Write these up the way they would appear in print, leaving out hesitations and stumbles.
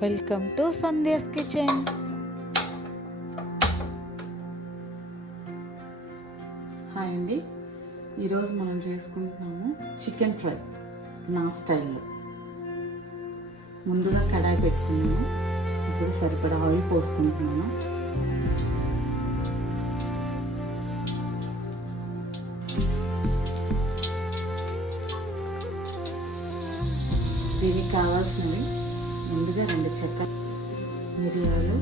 Welcome to Sandhya's kitchen. Hi అండి, ఈరోజు మనం చేసుకుంటున్నాము చికెన్ ఫ్రై నా స్టైల్లో. ముందుగా కడాయి పెట్టుకున్నాను. ఇప్పుడు సరిపడా ఆయిల్ పోసుకుంటున్నాను. దీనికి కావాల్సినవి ముందుగా 2 చెక్క, మిరియాలు,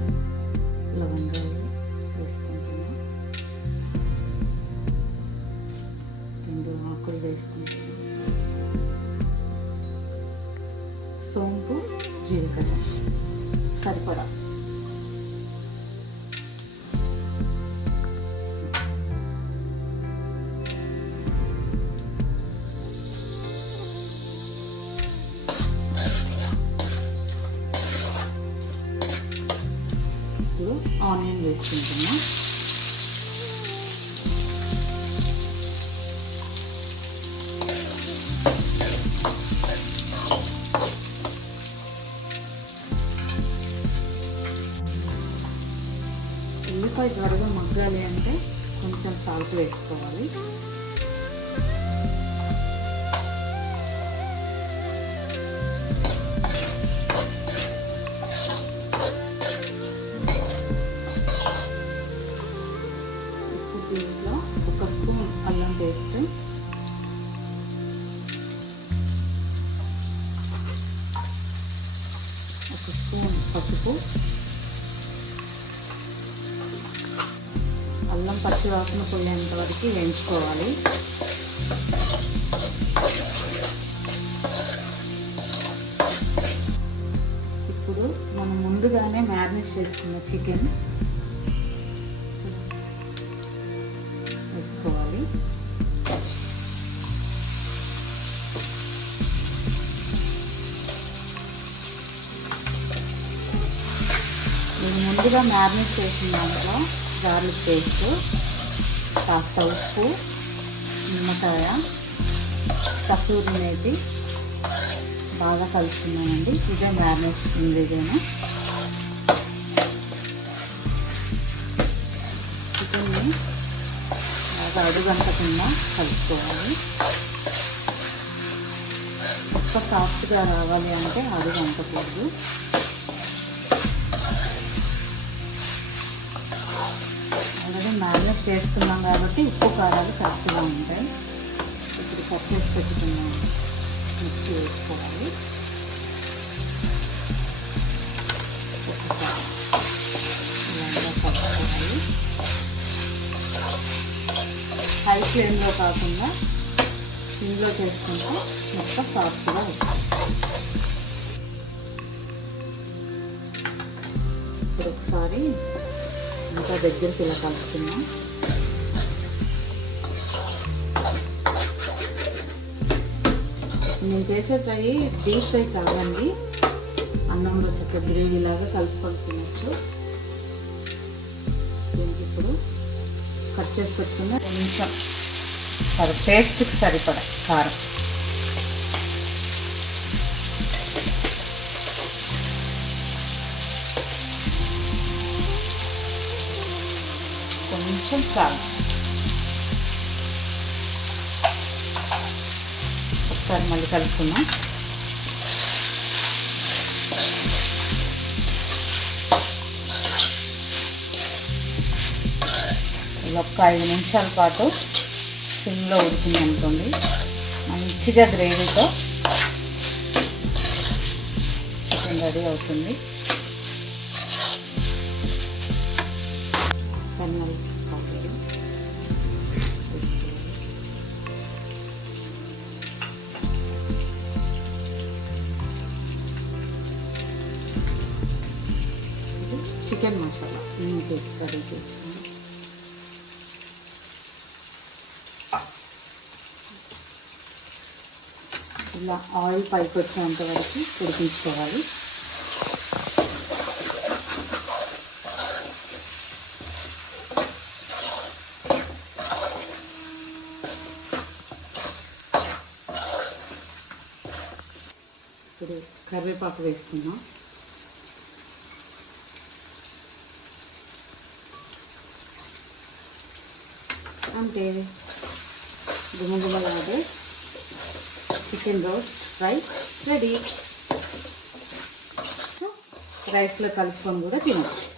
లవంగాలు వేసుకుంటున్నాను. 2 ఆకులు వేసుకుంటున్నాను. సోంపు, జీలకర్ర సరిపడా. ఇప్పుడు ఆనియన్ వేసుకుంటున్నా. ఉల్లిపాయ త్వరగా మగ్గాలి అంటే కొంచెం సాల్ట్ వేసుకోవాలి. దీంట్లో 1 స్పూన్ అల్లం పేస్ట్, 1 స్పూన్ పసుపు, అల్లం పచ్చి వాసన పోయేంత వరకు వేయించుకోవాలి. ఇప్పుడు మనం ముందుగానే మ్యారినేట్ చేసుకున్న చికెన్ వేసుకోవాలి. నేను ముందుగా మ్యారినేట్ చేసిన దాంట్లో గార్లిక్ పేస్ట్, కాస్త ఉప్పు, నిమ్మకాయ, కసూరి మేతి బాగా కలుపుతున్నానండి. ఇదే మ్యారినేషన్ ఇంగ్రీడియంట్. చికెన్ని బాగా అడుగంటకుండా కలుపుకోవాలి. ముక్క సాఫ్ట్గా రావాలి అంటే అడుగంటకూడదు. ఆల్రెడీ మ్యారినేట్ చేసుకున్నాం కాబట్టి ఉప్పు కారాలు కరెక్ట్గా ఉంటాయి. ఇప్పుడు కట్ చేసి పెట్టుకున్న మిర్చి వేసుకోవాలి. ఒకసారి ఇలా కలుపుకోవాలి. హై ఫ్లేమ్లో కాకుండా సిమ్లో చేసుకుంటే మొక్క సాఫ్ట్గా వస్తుంది. ఇప్పుడు ఒకసారి ఇంకా దగ్గరికి ఇలా కలుపుతున్నాం. నేను చేసే ఫ్రై డీప్ ఫ్రై కాదండి, అన్నంలో చక్క గ్రేవీ లాగా కలుపుకొని తినచ్చు. దీనికి ఇప్పుడు కట్ చేసి పెట్టుకున్న కొంచెం టేస్ట్కి సరిపడా కారం, కొంచెం చాలు. ఒకసారి మళ్ళీ కలుపుకున్నాం. ఇలా ఒక 5 నిమిషాల పాటు సిమ్లో ఉడికింది అనుకోండి, మంచిగా గ్రేవీతో చికెన్ రెడీ అవుతుంది. చికెన్ మసాలా నేను రెడీ చేస్తాను. ఇలా ఆయిల్ పైకి వచ్చేంత వరకు ఉడికించుకోవాలి. ఇప్పుడు కరివేపాకు వేసుకుందాం. అంతే, గుమగుమలాడే చికెన్ రోస్ట్ ఫ్రై రెడీ. రైస్లో కలుపుకొని కూడా తినచ్చు.